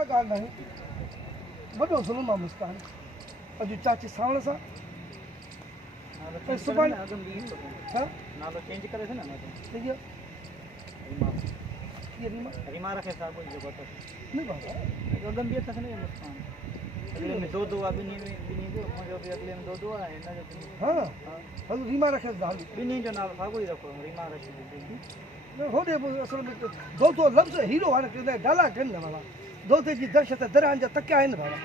का गाल नहीं वडो जुल्म आ मुस्कान अजु चाची सावण सा सुभाणे हां नालो चेंज करे थे ना मैं तो ठीक है रीमा ये रीमा रखे साहब को जो बता नहीं बाबा अगम भी था नहीं मुस्कान अगले में दो अभी नहीं जो मुझे अभी अगले में दो है ना जो हां हल रीमा रखे दाल भी नहीं जो नाल साहब को ही रखो रीमा रखे हो दे असल में दो लफ्ज हीरो हाने के डाला कन ना बाबा दो ते जी दर्शत दरान जा तक आइन बाबा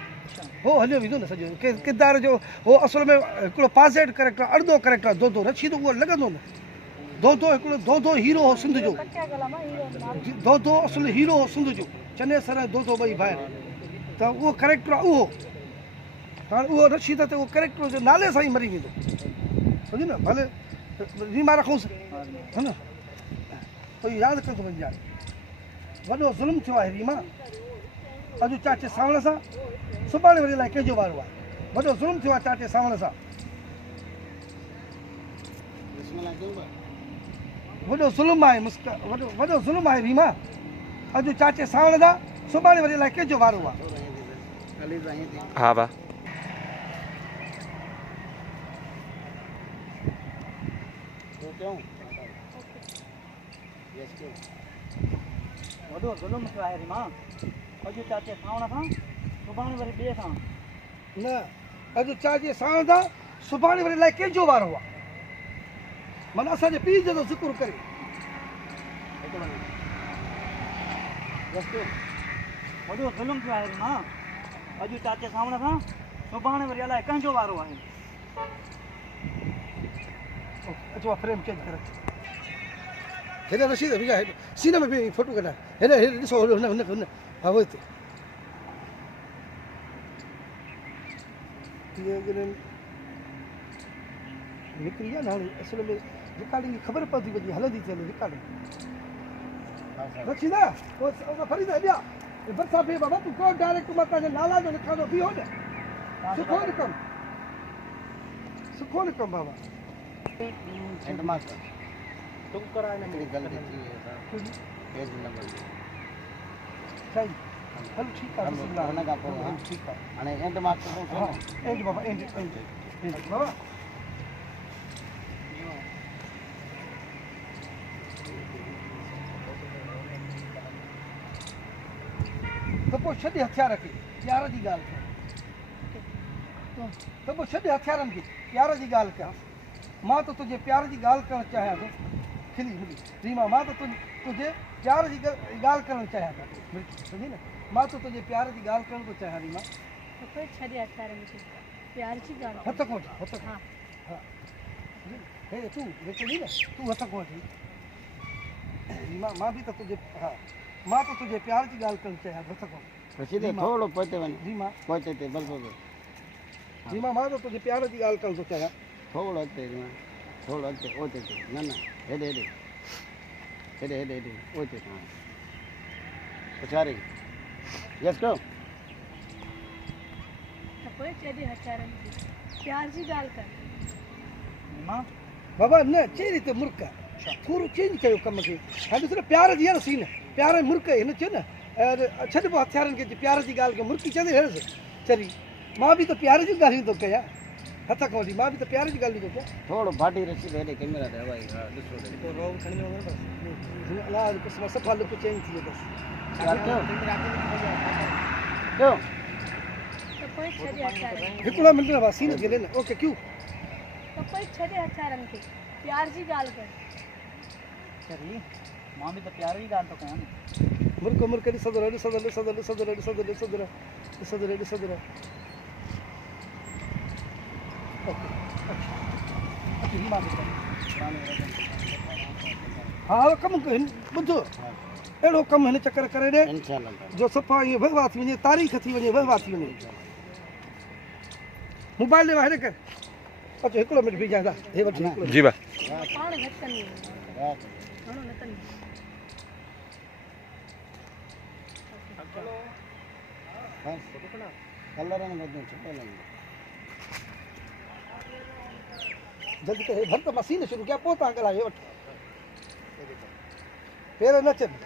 हो हलियो विदो न सजो के किरदार जो वो असल में एकड़ो पासेट कैरेक्टर अर्धो कैरेक्टर दो रची तो वो लगंदो न दो हीरो हो सिंध जो दो असल हीरो हो सिंध जो चने सर दो भाई भाई तो वो कैरेक्टर वो हां वो रची तो वो कैरेक्टर जो नाले साई मरी विदो समझ ना भले रीमा रखूं है ना तो याद कर समझ जा वडो जुल्म थियो है रीमा अजु चाचे सावण सा सुभाणे वरी लाइ केजो वारो आहे वडो जुल्म थियो आहे चाचे सावण सा वडो जुल्म आहे वडो जुल्म आहे रीमा अजु चाचे सावण दा सुभाणे वरी लाइ केजो वारो आहे हा बा वडो जुल्म थियो आहे रीमा अजु चाचे सावण खां सुभाणे वरी ॿिए खां न अजु चाचे सावण दा सुभाणे वरी लाइ केजो वारो आहे मन असांजे पीउ जो ज़िक्र करे वडो जुल्म थियो आहे रीमा अजु चाचे सावण खां सुभाणे वरी अलाए कंहिंजो वारो आहे अचो फ्रेम चेंज कर हेॾे रशीद भैया सीने में भी फोटो कढा हेॾे ॾिसो हुन हा वो हिते ये अगरि निकिरी आहे न हाणे असल में रिकॉर्डिंग जी ख़बर पवंदी वञे हलंदी थी हले रिकॉर्डिंग रशीदा वो फरीदा ॿिया बरसा पे बाबा तू को डायरेक्ट मत जे नाला जो लिखा दो बीहो न सुखो निकम बाबा एंड मास्टर तुम करा ने मेरी गलती थी पेज नंबर सही हल ठीक है बिस्मिल्लाह होने का हां ठीक है अने एंड मास्टर तो हां एंड बाबा एंड बाबा तो पोइ छॾ हथियार खे प्यार जी ॻाल्हि कयां त पोइ छॾ हथियारनि खे प्यार जी ॻाल्हि कयां मां त तुंहिंजे प्यार जी ॻाल्हि करणु चाहियां थो खिली रीमा मां त तुंहिंजे प्यार जी ॻाल्हि करणु चाहियां थो समझी न मां त तुंहिंजे प्यार जी ॻाल्हि करणु थो चाहियां रीमा कोई छॾे हथियारनि खे प्यार जी ॻाल्हि हथ कोन हथ हा हा हे तूं वेठी न तूं हथ कोन रीमा मां बि त तुंहिंजे हा मां तो तुझे प्यार की गाल करना चाहिए बस को सीधे थोड़ो पहुंचे वने रीमा पहुंचे थे बस रीमा मां तो तुझे प्यार की गाल करना चाहिए थोड़ो अते रीमा थोड़ो अते ओते ना ना हेडे ओते हां पुछारी यस को तो कोई छॾे हथियारनि खे प्यार जी ॻाल्हि कर मां बाबा न चेरी ते मुर्का थोड़ो चेंज कयो कम के हाणे सिर्फ प्यार जी न सीन प्यार मुर्क हिन चयो न छॾिबो हथियारनि खे प्यार जी ॻाल्हि खे मुर्की चवंदे हेड़सि चरी मां बि त प्यार जी ॻाल्हियूं थो कयां हथ खां वठी मां बि त प्यार जी ॻाल्हियूं थो कयां थोड़ो भाटी रसी हेॾे कैमरा ते हवाई हा ॾिसो तो रो खणी वञो बस अलाह क़िस्म सफ़ा लुक चेंज थी वियो क्यों तो कोई छॾे हथियारनि हिकिड़ा मिंट न सीन खे न ओके क्यों तो कोई छॾे हथियारनि खे प्यार जी ॻाल्हि कर चली मां भी तो प्यार जी गाल तो कहां मुर्क सदर ओके अच्छा रीमा हाँ कम ॿुधो अहिड़ो कमु हिन चकर करे ॾे इंशाल्लाह जो सफ़ा ईअं वहिवाह थी वञे तारीख़ थी वञे वहिवाह थी वञे मोबाइल ॾे हेॾे कर अच्छा हिकिड़ो मिंट बीह जांदा हे वठी हिकिड़ो जी बा पाण घटि कंदी घणो न कंदी कलर में बदल छुपे जल्दी कर भर त मशीन शुरू कया पोइ तव्हां ॻाल्हायो वठो पेर न अचनि